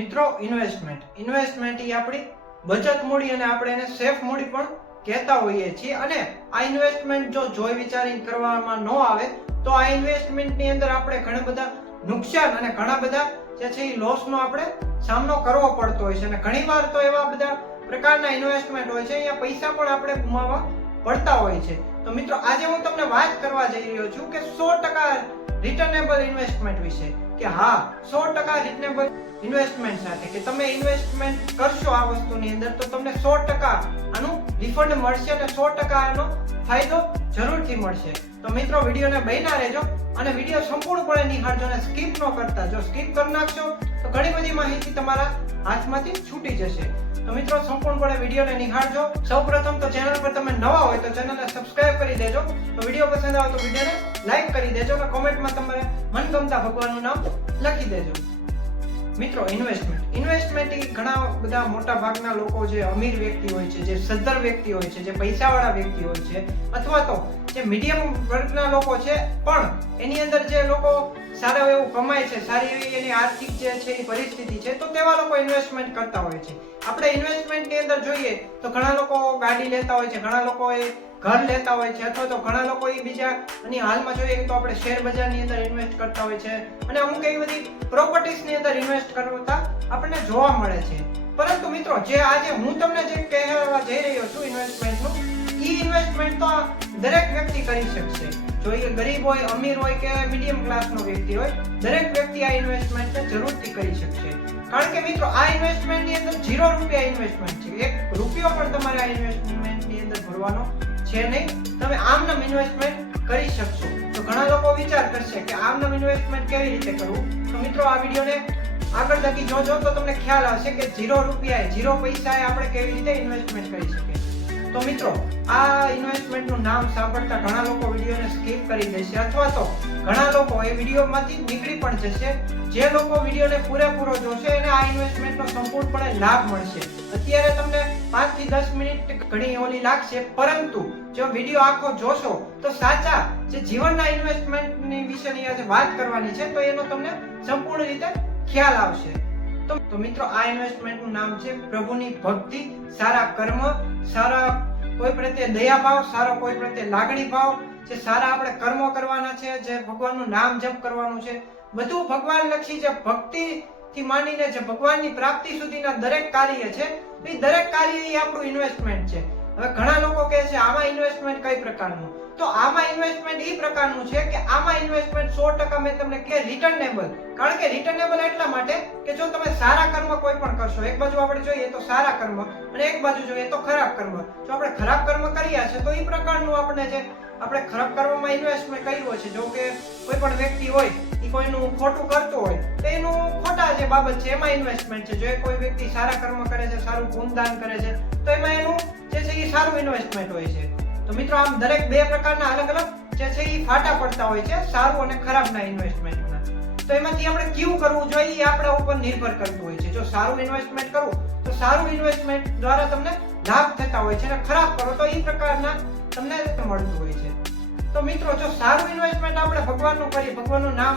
મિત્રો investment investment એ આપણી બચત મૂડી અને આપણે એને સેફ મૂડી પણ કહેતા હોઈએ છીએ. અને આ ઇન્વેસ્ટમેન્ટ જો જોઈ વિચારીને કરવામાં ન આવે, તો આ ઇન્વેસ્ટમેન્ટની અંદર આપણે ઘણા બધા નુકસાન અને ઘણા બધા જે છે એ લોસનો આપણે સામનો કરવો પડતો હોય છે. અને ઘણીવાર તો એવા બધા પ્રકારના ઇન્વેસ્ટમેન્ટ હોય છે, અહીંયા પૈસા પણ આપણે ગુમાવવા પડતા હોય છે. તો મિત્રો, આજે હું તમને વાત કરવા જઈ રહ્યો છું કે સો ટકા રિટર્નેબલ ઇન્વેસ્ટમેન્ટ વિશે. કે હા, સો ટકા રિઝનેબલ ઇન્વેસ્ટમેન્ટ સાથે કે તમે ઇન્વેસ્ટમેન્ટ કરશો આ વસ્તુની અંદર, તો તમને સો ટકા આનું રિફંડ મળશે અને સો ટકા આનો ફાયદો જરૂરથી મળશે. તો મિત્રો, વિડીયોને બન્યા રહેજો અને વીડિયો સંપૂર્ણપણે નિહાળજો અને સ્કીપ ન કરતા. જો સ્કીપ કરી નાખશો, તો ઘણી બધી માહિતી તમારા હાથમાંથી છૂટી જશે. તો મિત્રો, સંપૂર્ણપણે વિડીયોને નિહાળજો. સૌપ્રથમ તો ચેનલ પર તમે નવા હોય તો ચેનલને સબસ્ક્રાઇબ કરી દેજો. તો વીડિયો પસંદ આવે તો વિડીયોને લાઈક કરી દેજો અને કોમેન્ટમાં તમારે મનગમતા ભગવાનનું નામ લખી દેજો. મિત્રો ઇન્વેસ્ટમેન્ટ ઇન્વેસ્ટમેન્ટ એ ઘણા બધા મોટા ભાગના લોકો જે અમીર વ્યક્તિ હોય છે, જે સદ્ધર વ્યક્તિ હોય છે, જે પૈસાવાળા વ્યક્તિ હોય છે, અથવા તો જે મીડિયમ વર્ગના લોકો છે, પણ એની અંદર જે લોકો સારા એવું કમાય છે, સારી એવી એની આર્થિક જે છે એ પરિસ્થિતિ છે, તો તેવા લોકો ઇન્વેસ્ટમેન્ટ કરતા હોય છે. આપણે ઇન્વેસ્ટમેન્ટની અંદર જોઈએ તો ઘણા લોકો ગાડી લેતા હોય છે, ઘણા લોકો એ ઘર લેતા હોય છે અથવા તો ઘણા લોકો એ બીજા અને હાલમાં જોઈએ તો આપણે શેર બજારની અંદર ઇન્વેસ્ટ કરતા હોય છે. અને અમુક એવી બધી પ્રોપર્ટીઝની અંદર ઇન્વેસ્ટ કરતા આપણને જોવા મળે છે. પરંતુ મિત્રો, જે આજે હું તમને જે કહેવા જઈ રહ્યો છું ઇન્વેસ્ટમેન્ટનું ઈ ઇન્વેસ્ટમેન્ટ તો દરેક વ્યક્તિ કરી શકશે. જો એ ગરીબ હોય, અમીર હોય કે મીડિયમ ક્લાસનો વ્યક્તિ હોય, દરેક વ્યક્તિ આ ઇન્વેસ્ટમેન્ટને જરૂરથી કરી શકશે. કારણ કે મિત્રો, આ ઇન્વેસ્ટમેન્ટની અંદર ઝીરો રૂપિયા ઇન્વેસ્ટમેન્ટ છે. એક રૂપિયો પણ તમારે આ ઇન્વેસ્ટમેન્ટની અંદર ભરવાનો છે નહીં. તમે આમનામ ઇન્વેસ્ટમેન્ટ કરી શકશો. તો ઘણા લોકો વિચાર કરશે કે આમનામ ઇન્વેસ્ટમેન્ટ કેવી રીતે કરવું? તો મિત્રો, આ વિડીયોને આગળ થકી જોજો તો તમને ખ્યાલ આવશે કે ઝીરો રૂપિયાએ ઝીરો પૈસાએ આપણે કેવી રીતે ઇન્વેસ્ટમેન્ટ કરી શકીએ. તો મિત્રો, આ ઇન્વેસ્ટમેન્ટનું નામ સાંભળતા ઘણા લોકો વિડીયોને સ્કીપ કરી દેશે અથવા તો ઘણા લોકો એ વિડીયોમાંથી નીકળી પણ જશે. જે લોકો વિડીયોને પૂરેપૂરો જોશે, એને આ ઇન્વેસ્ટમેન્ટનો સંપૂર્ણપણે લાભ મળશે. અત્યારે તમને પાંચથી દસ મિનિટ ઘણી ઓલી લાગશે, પરંતુ જો વીડિયો આખો જોશો, તો સાચા જે જીવનના ઇન્વેસ્ટમેન્ટની વિશેની આજે વાત કરવાની છે, તો એનો તમને સંપૂર્ણ રીતે ખ્યાલ આવશે. તો મિત્રો, આ ઇન્વેસ્ટમેન્ટનું નામ છે પ્રભુની ભક્તિ. સારા કર્મ, સારા કોઈ પ્રત્યે દયાભાવ સારો કોઈ પ્રત્યે લાગણી ભાવ, જે સારા આપણે કર્મો કરવાના છે, જે ભગવાનનું નામ જપ કરવાનું છે. બધું ભગવાન લક્ષી જે ભક્તિ થી માંડીને જે ભગવાનની પ્રાપ્તિ સુધીના દરેક કાર્ય છે, એ દરેક કાર્ય એ આપણું ઇન્વેસ્ટમેન્ટ છે. હવે ઘણા લોકો કહે છે, આમાં ઇન્વેસ્ટમેન્ટ કઈ પ્રકારનું? તો આમાં ઇન્વેસ્ટમેન્ટ એ પ્રકારનું છે કે આમાં ઇન્વેસ્ટમેન્ટ સો ટકા મેં તમને કે રિટર્નેબલ કારણ કે રિટર્નેબલ એટલા માટે કે જો તમે સારા કર્મ કોઈ પણ કરશો, એક બાજુ આપણે જોઈએ તો સારા કર્મ અને એક બાજુ જોઈએ તો ખરાબ કર્મ. જો આપણે ખરાબ કર્મ કર્યા છે તો એ પ્રકારનું આપણે જે આપણે ખરાબ કર્મમાં ઇન્વેસ્ટમેન્ટ કર્યું છે, જો કે કોઈ પણ વ્યક્તિ હોય એ કોઈનું ખોટું કરતો હોય, તો એનું ખોટા જે બાબત છે એમાં ઇન્વેસ્ટમેન્ટ છે. જો કોઈ વ્યક્તિ સારા કર્મ કરે છે, સારું ગુણદાન કરે છે, તો એમાં એનું જે છે એ સારું ઇન્વેસ્ટમેન્ટ હોય છે. તો મિત્રો, આમ દરેક બે પ્રકારના અલગ અલગ જે છે એ ફાટા પડતા હોય છે, સારું અને ખરાબના ઇન્વેસ્ટમેન્ટના તો એમાંથી આપણે કેવું કરવું જોઈએ એ આપણા ઉપર નિર્ભર કરતું હોય છે. જો સારું ઇન્વેસ્ટમેન્ટ કરવું, તો સારું ઇન્વેસ્ટમેન્ટ દ્વારા તમને લાભ થતા હોય છે અને ખરાબ કરો તો એ પ્રકારના તમને મળતું હોય છે. તો મિત્રો, જો સારું ઇન્વેસ્ટમેન્ટ આપણે ભગવાનનું કરીએ, ભગવાનનું નામ,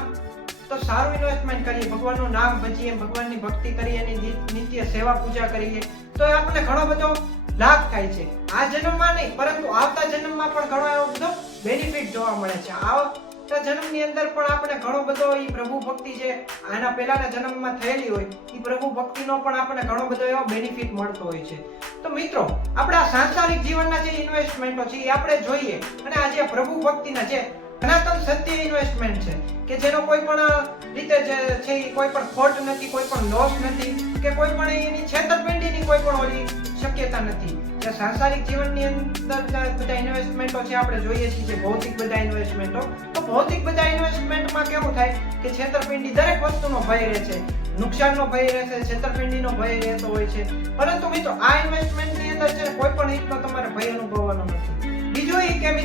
તો સારું ઇન્વેસ્ટમેન્ટ કરીએ, ભગવાનનું નામ ભજીએ, ભગવાનની ભક્તિ કરીએ, એની નિત્ય સેવા પૂજા કરીએ, તો આપણને ઘણો બધો લાભ થાય છે. આ જન્મમાં નહીં, પરંતુ આવતા જન્મમાં પણ ઘણો એવો બધો બેનિફિટ જોવા મળે છે. આવતા જન્મની અંદર પણ આપણે ઘણો બધો એ પ્રભુ ભક્તિ જે આના પહેલાના જન્મમાં થયેલી હોય એ પ્રભુ ભક્તિનો પણ આપણને ઘણો બધો એવો બેનિફિટ મળતો હોય છે. તો મિત્રો, આપણા સાંસારિક જીવનના જે ઇન્વેસ્ટમેન્ટો છે એ આપણે જોઈએ. અને આ જે પ્રભુ ભક્તિના જે સનાતન સત્ય ઇન્વેસ્ટમેન્ટ છે, કે જેનો કોઈ પણ રીતે છે કોઈ પણ ખોટ નથી, કોઈ પણ લોસ નથી, કે કોઈ પણ એની છેતરપિંડીની કોઈ પણ ઓલી શક્યતા નથી. જે સાંસારિક જીવનની અંદર બધા ઇન્વેસ્ટમેન્ટો છે આપણે જોઈએ છીએ, જે ભૌતિક બધા ઇન્વેસ્ટમેન્ટો તો ભૌતિક બધા ઇન્વેસ્ટમેન્ટમાં કેવું થાય કે છેતરપિંડી દરેક વસ્તુનો ભય રહે છે, નુકસાનનો ભય રહે છે, છેતરપિંડીનો ભય રહેતો હોય છે. પરંતુ મિત્રો, આ ઇન્વેસ્ટમેન્ટની અંદર છે કોઈ પણ રીતનો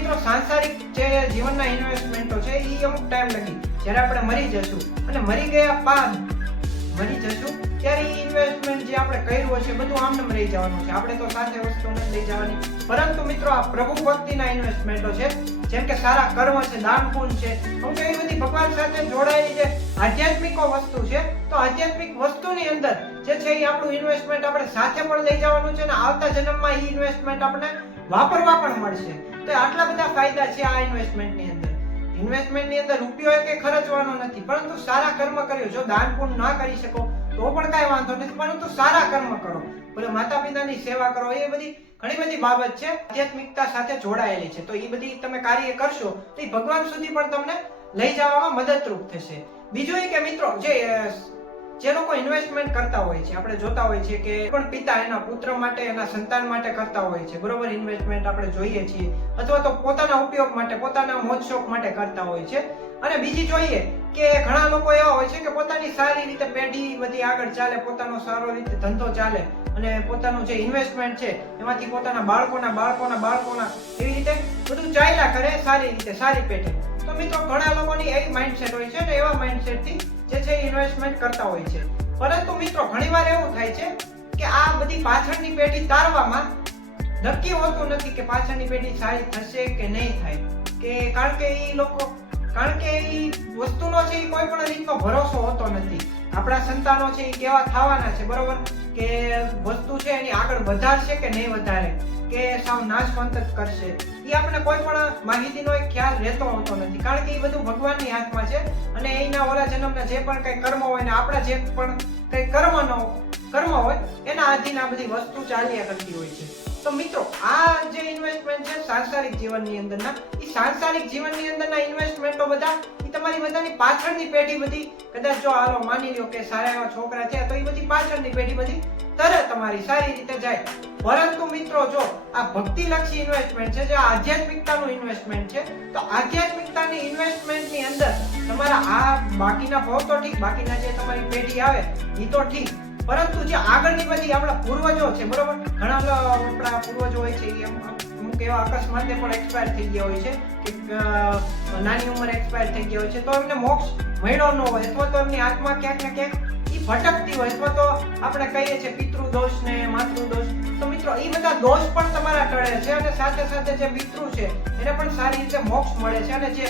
મિત્રો, સાંસારિક જે જીવનના ઇન્વેસ્ટમેન્ટો છે એ અમુક ટાઈમ લગી. જ્યારે આપણે મરી જશું, અને મરી ગયા બાદ મરી જશું, ત્યારે એ ઇન્વેસ્ટમેન્ટ જે આપણે કર્યું હશે, બધું આમને રહી જવાનું છે. આપણે તો સાથે વસ્તુ નથી લઈ જવાની. પરંતુ મિત્રો, આ પ્રભુ ભક્તિના ઇન્વેસ્ટમેન્ટો છે, જેમ કે સારા કર્મ છે, દાન પુણ્ય છે અમુક એવી બધી ભગવાન સાથે જોડાયેલી જે આધ્યાત્મિકો વસ્તુ છે, તો આધ્યાત્મિક વસ્તુની અંદર જે છે એ આપણું ઇન્વેસ્ટમેન્ટ આપણે સાથે પણ લઈ જવાનું છે, અને આવતા જન્મમાં એ ઇન્વેસ્ટમેન્ટ આપણે વાપરવા પણ મળશે. તો આટલા બધા ફાયદા છે આ ઇન્વેસ્ટમેન્ટની અંદર. ઇન્વેસ્ટમેન્ટની અંદર રૂપિયો કે ખર્ચવાનો નથી, પરંતુ સારા કર્મ કર્યો. જો દાન પુણ્ય ના કરી શકો, તો પણ કાંઈ વાંધો નથી, પરંતુ સારા કર્મ કરો. ભલે માતા પિતાની સેવા કરો, એ બધી ઘણી બધી બાબત છે. આધ્યાત્મિકતા સાથે જોડાયેલી છે. તો એ બધી તમે કાર્ય કરશો, તો એ ભગવાન સુધી પણ તમને લઈ જવામાં મદદરૂપ થશે. બીજું એ કે મિત્રો, જે જે લોકો ઇન્વેસ્ટમેન્ટ કરતા હોય છે, આપણે જોતા હોય છે કે પણ પિતા એના પુત્ર માટે, એના સંતાન માટે કરતા હોય છે. બરોબર ઇન્વેસ્ટમેન્ટ આપણે જોઈએ છીએ. અથવા તો પોતાના ઉપયોગ માટે, પોતાના મોજ શોખ માટે કરતા હોય છે. અને બીજી જોઈએ કે ઘણા લોકો એવા હોય છે કે પોતાની સારી રીતે પેઢી બધી આગળ ચાલે, પોતાનો સારો રીતે ધંધો ચાલે અને પોતાનું જે ઇન્વેસ્ટમેન્ટ છે, એમાંથી પોતાના બાળકોના બાળકોના બાળકોના એવી રીતે બધું ચાલ્યા કરે સારી રીતે, સારી પેઢી. તો મિત્રો, ઘણા લોકોની એવી માઇન્ડસેટ હોય છે ને એવા માઇન્ડસેટથી જે છે ઇન્વેસ્ટમેન્ટ કરતા હોય છે. પરંતુ મિત્રો, ઘણીવાર એવું થાય છે કે આ બધી પાછળની પેઢી તારવામાં નક્કી હોતું નથી કે પાછળની પેઢી સારી થશે કે નહીં થાય. કે કારણ કે એ લોકો, કારણ કે એ વસ્તુનો છે એ કોઈ પણ રીતનો ભરોસો હોતો નથી. આપણા સંતાનો છે એ કેવા થવાના છે, બરોબર? કે વસ્તુ છે એની આગળ વધારશે કે નહીં વધારે? કે સાવ નાશવંત કરશે. એ આપણને કોઈ પણ માહિતીનો એક ખ્યાલ રહેતો હોતો નથી. કારણ કે એ બધું ભગવાનની હાથમાં છે અને એના ઓલા જન્મના જે પણ કઈ કર્મ હોય ને આપણા જે પણ કઈ કર્મનો કર્મ હોય, એના આધીન આ બધી વસ્તુ ચાલ્યા કરતી હોય છે. તો મિત્રો, આ જે ઇન્વેસ્ટમેન્ટ છે સાંસારિક જીવનની અંદરના એ સાંસારિક જીવનની અંદરના ઇન્વેસ્ટમેન્ટો બધા એ તમારી બધાની પાછળની પેઢી બધી, કદાચ જો હાલો માની લ્યો કે સારા એવા છોકરા થયા, તો એ બધી પાછળની પેઢી બધી તરત તમારી સારી રીતે જાય. પરંતુ મિત્રો જો આ ભક્તિલક્ષી ઇન્વેસ્ટમેન્ટ છે, જે આધ્યાત્મિકતાનું ઇન્વેસ્ટમેન્ટ છે, તો આધ્યાત્મિકતાની ઇન્વેસ્ટમેન્ટની અંદર તમારા આ બાકીના ભાવ તો ઠીક, બાકીના જે તમારી પેઢી આવે એ તો ઠીક. પરંતુ જે આગળની બધી આપણા પૂર્વજો છે, બરોબર? ઘણા આપણા પૂર્વજો હોય છે, એ અમુક એવા અકસ્માતે પણ એક્સપાયર થઈ ગયા હોય છે કે નાની ઉંમરે એક્સપાયર થઈ ગયા હોય છે. તો એમને મોક્ષ મળ્યો ન હોય, અથવા તો એમની આત્મા ક્યાંક ને ક્યાંક ઈ ભટકતી હોય, અથવા તો આપણે કહીએ છીએ પિતૃ દોષ ને માતૃ દોષ તો મિત્રો એ બધા દોષ પણ તમારા ટળે છે અને સાથે સાથે જે પિતૃ છે, એને પણ સારી રીતે મોક્ષ મળે છે. અને જે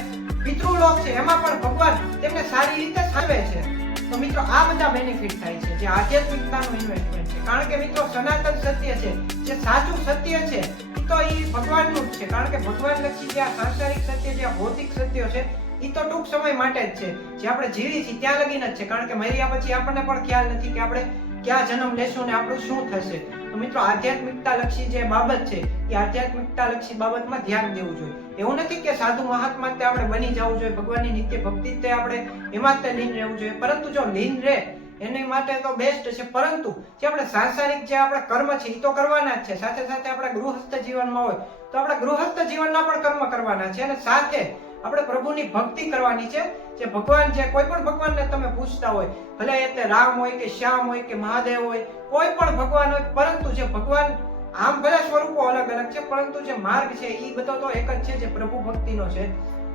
પિતૃલોક છે, એમાં પણ ભગવાન તેમને સારી રીતે સાવે છે. તો મિત્રો આ બધા બેનિફિટ થાય છે. જે આધ્યાત્મિકતાનું ઇન્વેસ્ટમેન્ટ છે. કારણ કે મિત્રો સનાતન સત્ય છે. જે સાચું સત્ય છે તો એ ભગવાનનું જ છે. કારણ કે ભગવાન લક્ષી જે આ સાંસારિક સત્ય, જે આ ભૌતિક સત્ય છે એ તો ટૂંક સમય માટે જ છે. જે આપણે જીવી છીએ ત્યાં લગીને જ છે. કારણ કે મર્યા પછી આપણને પણ ખ્યાલ નથી કે આપણે ક્યાં જન્મ લેશું ને આપણું શું થશે. તો મિત્રો આધ્યાત્મિકતા લક્ષી જે બાબત છે, એ આધ્યાત્મિકતા લક્ષી બાબતમાં ધ્યાન દેવું જોઈએ. એવું નથી કે સાધુ મહાત્મા તે આપણે બની જવું જોઈએ, ભગવાનની નિત્ય ભક્તિ તે આપણે એમાં તે લીન રહેવું જોઈએ. પરંતુ જો લીન રહે એની માટે તો બેસ્ટ છે. પરંતુ જે આપણે સાંસારિક જે આપણા કર્મ છે એ તો કરવાના જ છે. સાથે સાથે આપણા ગૃહસ્થ જીવનમાં હોય, તો આપણે ગૃહસ્થ જીવનના પણ કર્મ કરવાના છે. અને સાથે આપણે પ્રભુની ભક્તિ કરવાની છે, જે ભગવાન છે, કોઈ પણ ભગવાનને તમે પૂછતા હોય, ભલે એટલે રામ હોય કે શ્યામ હોય કે મહાદેવ હોય, કોઈ પણ ભગવાન હોય, પરંતુ જે ભગવાન આમ ભલે સ્વરૂપો અલગ અલગ છે, પરંતુ જે માર્ગ છે એ બધો તો એક જ છે જે પ્રભુ ભક્તિનો છે.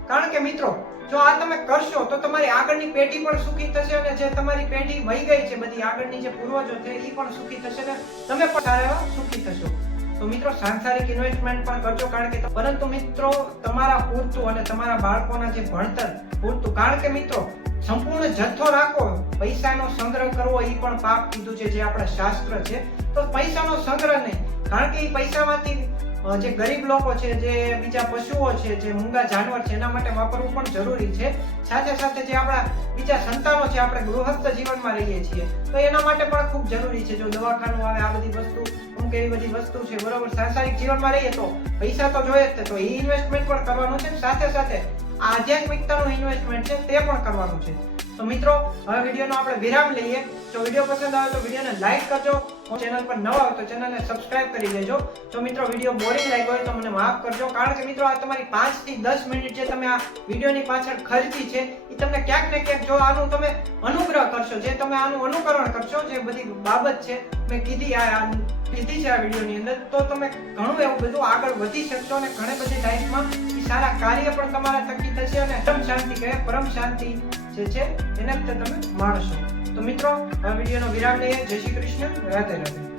કારણ કે મિત્રો, જો આ તમે કરશો, તો તમારી આગળની પેઢી પણ સુખી થશે અને જે તમારી પેઢી વહી ગઈ છે, બધી આગળની જે પૂર્વજો છે એ પણ સુખી થશે ને તમે પણ સુખી થશો. તો મિત્રો સાંસારિક ઇન્વેસ્ટમેન્ટ પણ કરજો કારણ કે પરંતુ મિત્રો, તમારા પૂરતું અને તમારા બાળકોના જે ભણતર પૂરતું, કારણ કે મિત્રો, સંપૂર્ણ જથ્થો રાખો, પૈસાનો સંગ્રહ કરવો એ પણ પાપ કીધું છે, જે આપણા શાસ્ત્ર છે. તો પૈસાનો સંગ્રહ નહીં, કારણ કે એ પૈસામાંથી જે ગરીબ લોકો છે, જે બીજા પશુઓ છે, જે મૂંગા જાનવર છે, એના માટે વાપરવું પણ જરૂરી છે સાથે સાથે જે આપણા બીજા સંતાનો છે, આપણે ગૃહસ્થ જીવનમાં રહીએ છીએ, તો એના માટે પણ ખૂબ જરૂરી છે જો દવાખાનું આવે, આ બધી વસ્તુ અમુક એવી બધી વસ્તુ છે, બરોબર, સાંસારિક જીવનમાં રહીએ તો પૈસા તો જોઈએ જ તે. તો એ ઇન્વેસ્ટમેન્ટ પણ કરવાનું છે સાથે સાથે આધ્યાત્મિકતાનું ઇન્વેસ્ટમેન્ટ છે, તે પણ કરવાનું છે તો મિત્રો, હવે વિડીયોનો આપણે વિરામ લઈએ. જો વીડિયો પસંદ આવે તો વિડીયોને લાઈક કરજો. ચેનલ પર નવા હોય તો ચેનલને સબસ્ક્રાઇબ કરી દેજો. જો મિત્રો વીડિયો બોરિંગ લાગ્યો હોય તો મને માફ કરજો. કારણ કે મિત્રો, આ તમારી 5 થી 10 મિનિટ જે તમે આ વિડીયોની પાછળ ખર્ચી છે એ તમને ક્યાંક ને ક્યાંક જો આનું તમે અનુગ્રહ કરશો, જે તમે આનું અનુકરણ કરશો, જે બધી બાબત છે, મેં કીધી આ કીધી છે આ વિડીયોની અંદર, તો તમે ઘણું એવું બધું આગળ વધી શકશો અને ઘણી બધી લાઈફમાં સારા કાર્ય પણ તમારા થકી થશે અને પરમ શાંતિ કહે, પરમ શાંતિ. જે છે, એને તમે માણશો તો મિત્રો, આ વિડીયોનો વિરામ લઈએ. જય શ્રી કૃષ્ણ. રાધે રાધે.